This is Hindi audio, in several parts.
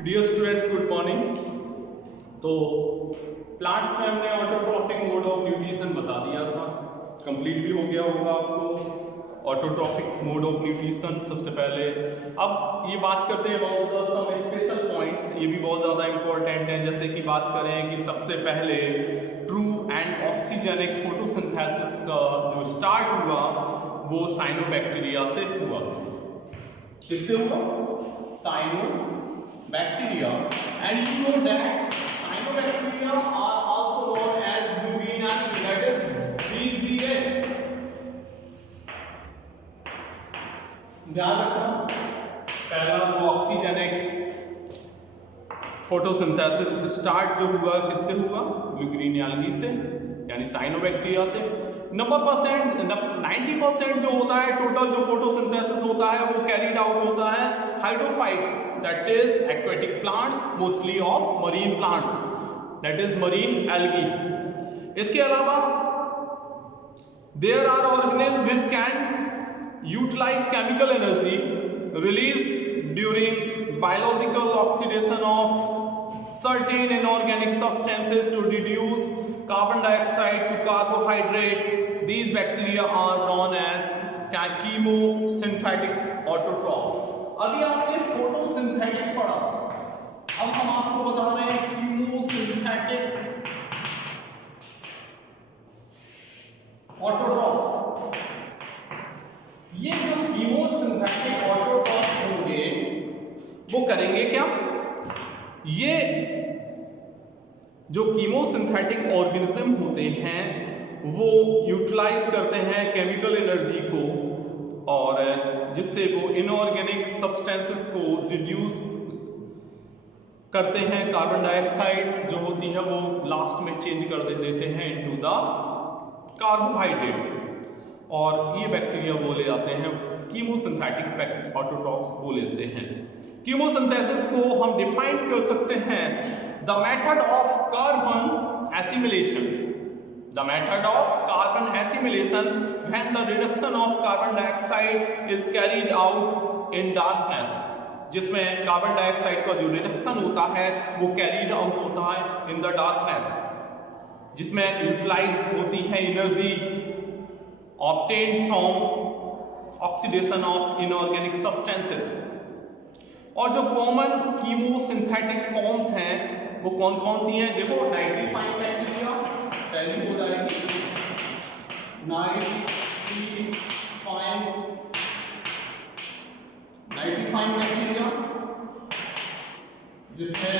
Dear students, good morning. तो प्लांट्स में हमने ऑटोट्रॉफिक मोड ऑफ न्यूट्रिशन बता दिया था, कंप्लीट भी हो गया होगा आपको ऑटोट्रॉफिक मोड ऑफ न्यूट्रिशन। सबसे पहले अब ये बात करते हैं about the some special points, ये भी बहुत ज़्यादा इंपॉर्टेंट है। जैसे कि बात करें कि सबसे पहले ट्रू एंड ऑक्सीजनिक फोटोसिंथेसिस का जो स्टार्ट हुआ वो साइनोबैक्टीरिया से हुआ। किससे हुआ? Cyanobacteria. And you know that cyanobacteria are also known as blue green algae, that is BZN। ध्यान रखना, पहला वो ऑक्सीजनिक फोटोसिंथेसिस स्टार्ट जो हुआ किससे हुआ? ब्लू ग्रीन एल्गी से, यानी साइनोबैक्टीरिया से। 90% जो होता है टोटल जो फोटोसिंथेसिस होता है वो कैरीड आउट होता है hydrophytes, that is aquatic plants, mostly of marine plants, that is marine algae. इसके अलावा there are organism which can utilize chemical energy released during biological oxidation of certain inorganic substances to reduce carbon dioxide to carbohydrate. These bacteria are known as chemosynthetic autotrophs. अभी आपने फोटोसिंथेटिक पढ़ा, अब हम आपको बता रहे हैं कीमोसिंथेटिक ऑटोट्रॉफ्स। ये जो कीमोसिंथेटिक ऑटोट्रॉफ्स होंगे वो करेंगे क्या? ये जो कीमोसिंथेटिक ऑर्गेनिज्म होते हैं वो यूटिलाइज करते हैं केमिकल एनर्जी को, और जिससे वो इनऑर्गेनिक सब्सटेंसेस को रिड्यूस करते हैं। कार्बन डाइऑक्साइड जो होती है वो लास्ट में चेंज कर देते हैं इनटू द कार्बोहाइड्रेट, और ये बैक्टीरिया बोले जाते हैं कीमोसिंथेटिक ऑटोट्रॉफ्स बोले जाते हैं। कीमोसिंथेसिस को हम डिफाइन कर सकते हैं the method of carbon assimilation, the method of carbon assimilation when the reduction of carbon dioxide is carried out in darkness, जिसमें कार्बन डाइऑक्साइड का जो रिडक्शन होता है वो कैरीड आउट होता है इन द डार्कनेस, जिसमें यूटिलाइज होती है energy obtained from oxidation of inorganic substances. और जो कॉमन कीमोसिंथेटिक फॉर्म्स हैं वो कौन कौन सी हैं? देखो, नाइट्रीफाइन बैक्टीरिया पहली हो जाएगी, नाइट्रीफाइन बैक्टीरिया, जिसमें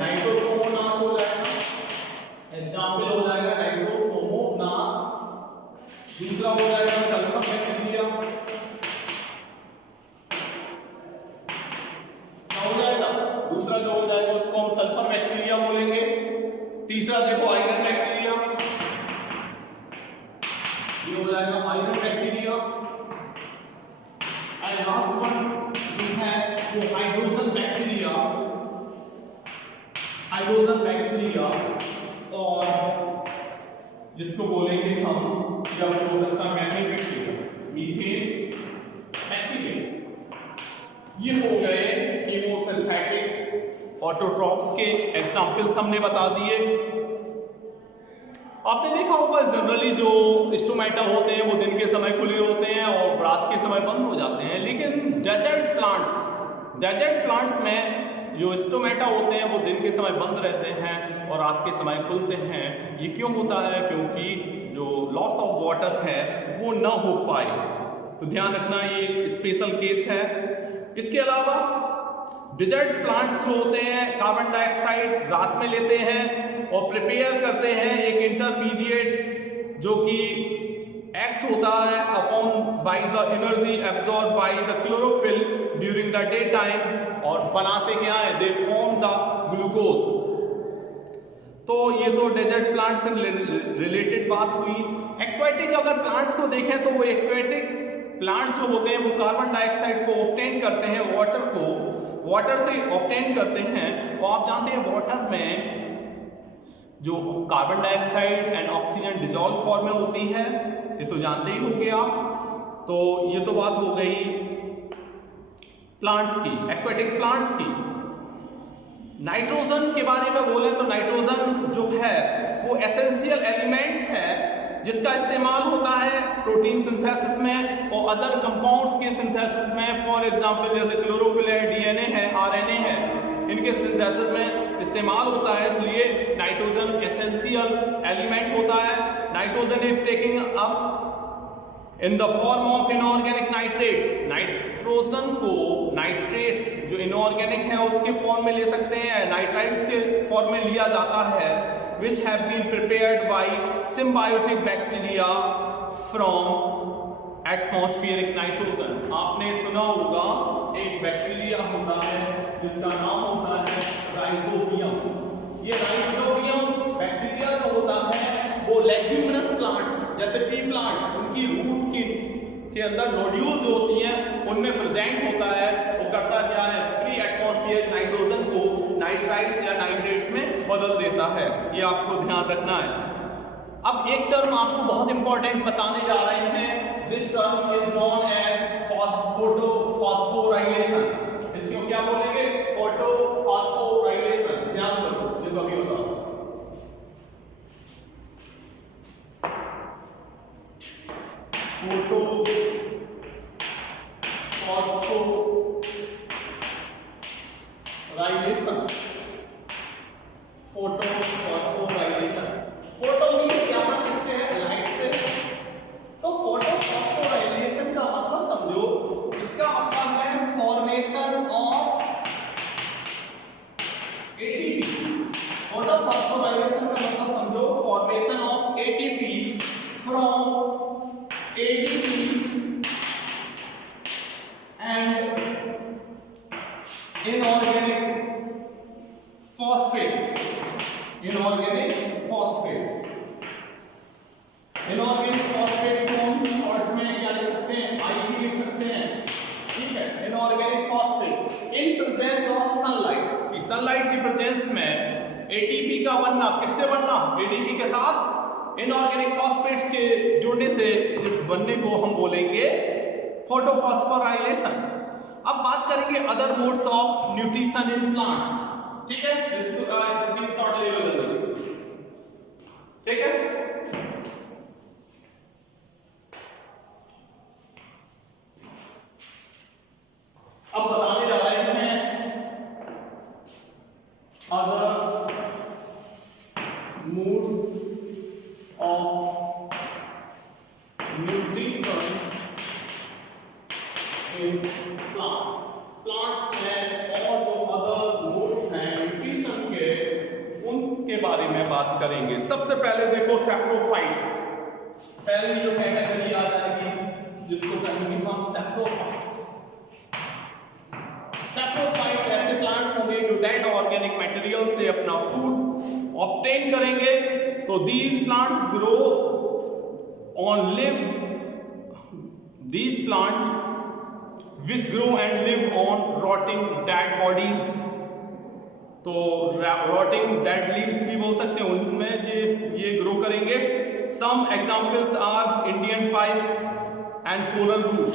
नाइट्रोसोमोनास हो जाएगा, एग्जाम्पल हो जाएगा नाइट्रोसोमोनास। दूसरा हो जाएगा सल्फर बैक्टीरिया, दूसरा जो हो जाएगा उसको हम सल्फर बैक्टीरिया बोलेंगे। तीसरा देखो आयरन बैक्टीरिया, ये हो जाएगा iron bacteria. And last one जो है वो हाइड्रोजन बैक्टीरिया, हाइड्रोजन बैक्टीरिया, और जिसको बोलेंगे हम या हो सकता है मीथेन बैक्टीरिया, मीथेन बैक्टीरिया। ये हो गए कीमोसिंथेटिक ऑटोट्रॉफ्स के एग्जाम्पल्स हमने बता दिए। आपने देखा होगा जनरली जो स्टोमेटा होते हैं वो दिन के समय खुले होते हैं और रात के समय बंद हो जाते हैं, लेकिन डेजर्ट प्लांट्स में जो स्टोमेटा होते हैं वो दिन के समय बंद रहते हैं और रात के समय खुलते हैं। ये क्यों होता है? क्योंकि जो लॉस ऑफ वाटर है वो न हो पाए। तो ध्यान रखना, ये स्पेशल केस है। इसके अलावा डेजर्ट प्लांट्स जो होते हैं कार्बन डाइऑक्साइड रात में लेते हैं और प्रिपेयर करते हैं एक इंटरमीडिएट जो कि एक्ट होता है upon by the energy absorb by the chlorophyll during the day time, और बनाते क्या है? They form the glucose. तो ये तो डेजर्ट प्लांट्स से रिलेटेड बात हुई। एक्वेटिक अगर प्लांट्स को देखें तो वो एक्वेटिक प्लांट्स जो होते हैं वो कार्बन डाइऑक्साइड को ऑब्टेन करते हैं, वाटर से ऑब्टेन करते हैं। और आप जानते हैं वाटर में जो carbon dioxide and oxygen dissolve form में होती है, ये तो जानते ही होंगे आप। तो ये तो बात हो गई प्लांट्स की, एक्वेटिक प्लांट्स की। नाइट्रोजन के बारे में बोले तो नाइट्रोजन जो है वो एसेंशियल एलिमेंट्स है जिसका इस्तेमाल होता है प्रोटीन सिंथेसिस में और अदर कंपाउंड्स के सिंथेसिस में। फॉर एग्जांपल जैसे क्लोरोफिल है, डीएनए है, आरएनए है, इनके सिंथेसिस में इस्तेमाल होता है, इसलिए नाइट्रोजन एसेंशियल एलिमेंट होता है। Nitrogen is taking up in the form of inorganic nitrates. Nitrogen को नाइट्रेट्स जो इनऑर्गेनिक है उसके फॉर्म में ले सकते हैं, नाइट्राइट्स के फॉर्म में लिया जाता है, which have been prepared by symbiotic bacteria from atmospheric nitrogen। आपने सुना होगा एक बैक्टीरिया होता है जिसका नाम होता है राइजोबियम। ये राइजोबियम बैक्टीरिया जो होता है वो लेग्यूमिनस प्लांट्स जैसे पी प्लांट, उनकी रूट के अंदर नोड्यूल्स जो होती हैं उनमें प्रेजेंट होता है। वो करता क्या है, फ्री एटमॉस्फेरिक नाइट्रोजन को नाइट्राइट्स या नाइट्रेट्स में बदल देता है। ये आपको ध्यान रखना है। अब एक टर्म आपको बहुत इंपॉर्टेंट बताने जा रहे हैं। This term is known as photophosphorylation. इसको क्या बोलेंगे, फोटोफॉस्फोराइलेशन। ध्यान रखो, ये कभी होता है फोटोफॉस्फोराइलेशन। फोटोफॉस्फोराइलेशन, फोटो मींस क्या है, किससे है, लाइट से। तो फोटोफॉस्फोराइलेशन का मतलब समझो, इसका मतलब है फॉर्मेशन ऑफ एटीपी। फोटोफॉस्फोराइलेशन का मतलब समझो formation of ATP from ADP and inorganic phosphate। inorganic phosphate को हम शॉर्ट में क्या लिख सकते हैं, IP लिख सकते हैं, ठीक है। inorganic phosphate in presence of sunlight, कि सनलाइट की प्रेजेंस में ATP का बनना, किससे बनना, ADP के साथ इनऑर्गेनिक फॉस्फेट्स के जुड़ने से बनने को हम बोलेंगे फोटोफॉस्फोराइलेशन। अब बात करेंगे other modes of nutrition in plants, ठीक है। इसको स्क्रीनशॉट ले लो जल्दी, ठीक है। अब बताने जा रहे हैं other modes of nutrition in plants। Plants में और जो अदर मोड्स हैं न्यूट्रिशन के, उनके बारे में बात करेंगे। सबसे पहले देखो सैप्रोफाइट्स, पहली जो कैटेगरी आ जाएगी जिसको कहेंगे हम सैप्रोफाइट्स। सैप्रोफाइट्स ऐसे प्लांट्स होंगे जो डेड ऑर्गेनिक मटेरियल से अपना फूड ऑब्टेन करेंगे। तो these plants grow on live, these plant which grow and live on rotting dead bodies। तो rotting dead leaves भी बोल सकते हैं, उनमें ये ग्रो करेंगे। some examples are Indian pipe and coral root।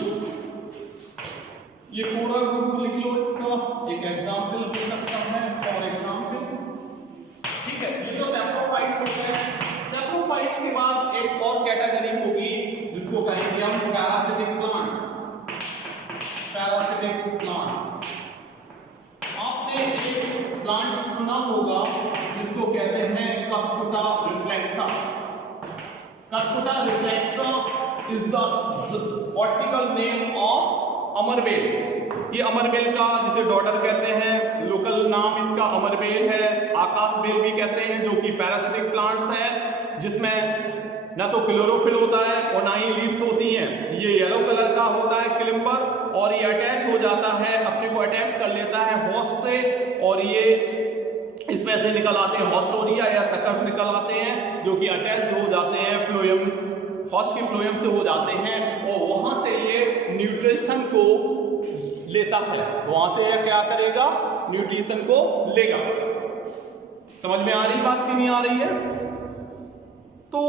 ये coral root लिख लो, इसका एक एग्जाम्पल हो सकता है, फॉर एग्जाम्पल, ठीक है। ये तो सैप्रोफाइट्स होते हैं। सैप्रोफाइट्स के बाद एक और कैटेगरी होगी जिसको कहेंगे हम पैरासिटिक प्लांट्स। पैरासिटिक प्लांट्स, आपने एक प्लांट सुना होगा जिसको कहते हैं Cuscuta reflexa. Cuscuta reflexa is the botanical name of amarbel. ये अमरबेल का जिसे डॉटर कहते हैं, लोकल नाम इसका अमरबेल है। आकाश बेल भी कहते हैं, जो कि पैरासिटिक प्लांट्स हैं जिसमें ना तो क्लोरोफिल होता है और ना ही लीव्स होती हैं। ये येलो कलर का होता है क्लिम्बर, और ये अटैच हो जाता है, अपने को अटैच कर लेता है होस्ट से, और ये इसमें से निकल आते हैं हॉस्टोरिया या सकर्स निकल आते हैं जो कि अटैच हो जाते हैं फ्लोएम, होस्ट की फ्लोएम से हो जाते हैं, और वहां से ये न्यूट्रिशन को लेता है। वहां से यह क्या करेगा, न्यूट्रिशन को लेगा। समझ में आ रही बात कि नहीं आ रही है? तो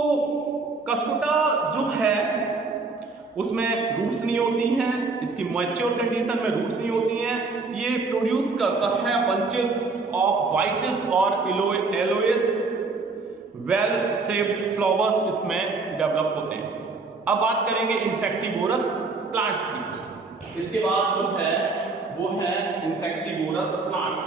कस्कुटा जो है उसमें रूट्स नहीं होती हैं, इसकी मैच्योर कंडीशन में रूट्स नहीं होती हैं। ये प्रोड्यूस करता है बंचेस ऑफ वाइटिस और एलोएस वेल शेप्ड फ्लावर्स इसमें डेवलप होते हैं। अब बात करेंगे इंसेक्टिवोरस प्लांट्स की। इसके बाद जो है वो है इंसेक्टिवोरस प्लांट्स।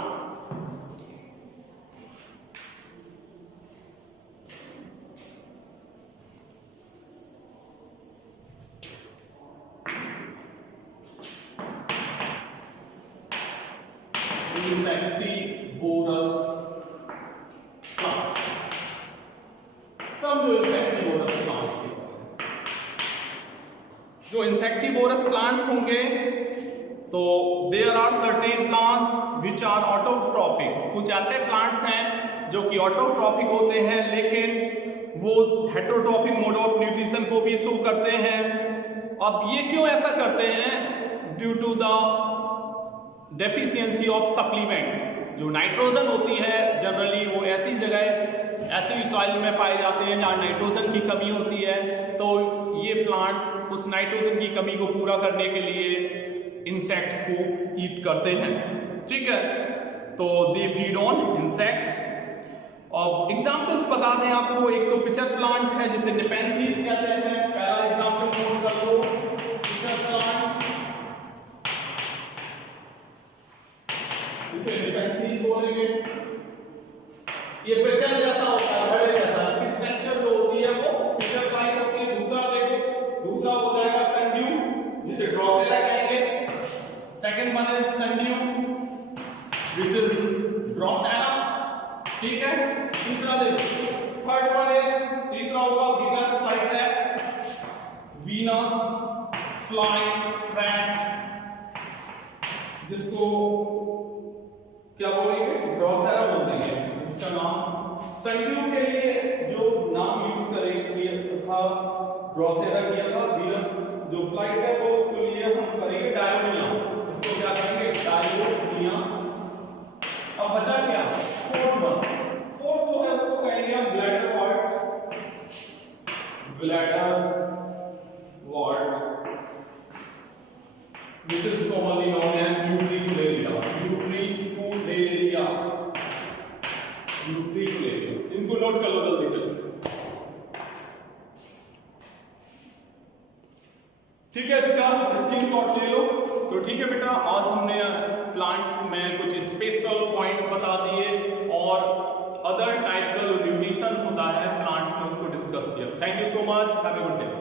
इंसेक्टिवोरस प्लांट्स, सब जो इंसेक्टिवोरस प्लांट्स जो इंसेक्टिवोरस प्लांट्स होंगे तो there are certain plants which are autotrophic. कुछ ऐसे प्लांट्स हैं जो कि ऑटोट्रॉफिक होते हैं लेकिन वो हेटेरोट्रॉफिक मोड ऑफ न्यूट्रिशन को भी शो करते हैं। अब ये क्यों ऐसा करते हैं? Due to the deficiency of supplement. जो नाइट्रोजन होती है जनरली वो ऐसी जगह ऐसे सॉइल में पाए जाते हैं जहाँ नाइट्रोजन की कमी होती है, तो ये प्लांट्स उस नाइट्रोजन की कमी को पूरा करने के लिए इंसेक्ट्स को ईट करते हैं। ठीक है, तो दे फीड ऑन इंसेक्ट्स। अब एग्जांपल्स बता दें आपको, एक तो पिचर प्लांट है जिसे नेपेंथीज कहते हैं। पहला एग्जांपल नोट कर लो, पिचर प्लांट, इसे नेपेंथीज बोलेंगे। ये पिचर जैसा होता है, बड़े जैसा, इसकी स्ट्रक्चर जो होती है वो पिचर टाइप होती है। दूसरा देखो, दूसरा हो जाएगा संड्यू जिसे ड्रोसेरा कहेंगे। Second one is sundew which is Drosera. ठीक है, तीसरा देखो, थर्ड वन इज, तीसरा होगा वीनस फ्लाईट्रैप, वीनस फ्लाईट्रैप जिसको क्या बोलेंगे? ड्रोसेरा बोलेंगे। इसका नाम संड्यू के लिए जो नाम यूज करेंगे था ड्रोसेरा किया था, वीनस जो फ्लाईट्रैप है उसके लिए हम करेंगे डायोनिया। इसको क्या करेंगे? डायोनिया। अब बचा क्या? फोर्थ वन, फोर्थ जो है उसको कहेंगे हम bladderwort, bladderwort which is commonly known as Utricularia, Utricularia, Utricularia। इनको नोट कर लो जल्दी से। ठीक है, इसका स्क्रीनशॉट ले लो। तो ठीक है बेटा, आज हमने प्लांट्स में कुछ स्पेशल पॉइंट्स बता दिए और अदर टाइप का जो न्यूट्रिशन होता है प्लांट्स में उसको डिस्कस किया। Thank you so much, have a good day.